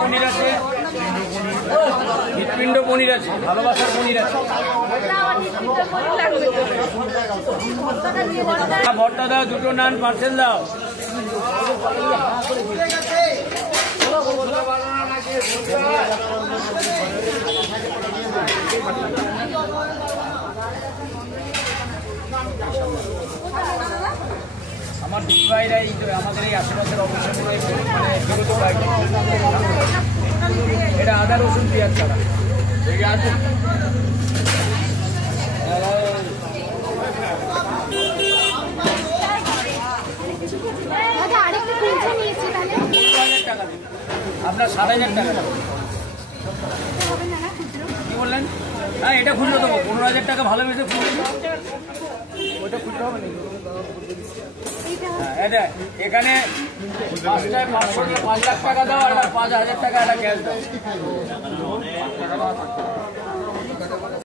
পনির আছে, হৃৎপিণ্ড পনির আছে, ভালোবাসার পনির আছে। ভর্তা দাও, দুটো নান পার্সেল দাও। আমার দুই ভাইরা আমাদের এই আশেপাশের অবস্থা মানে বেরোতে পারে। এটা আদা রসুন পেঁয়াজ ছাড়া আছে। আপনার 7,000 টাকা দেবো। কি বললেন? হ্যাঁ, এটা খুলতে দেবো। 15,000 টাকা ভালো বেশি খুলতে ওইটা খুলতে হবে না। হ্যাঁ, এটা এখানে 5 লাখ টাকা দাও আর 5,000 টাকা একটা ক্যাশ দাও।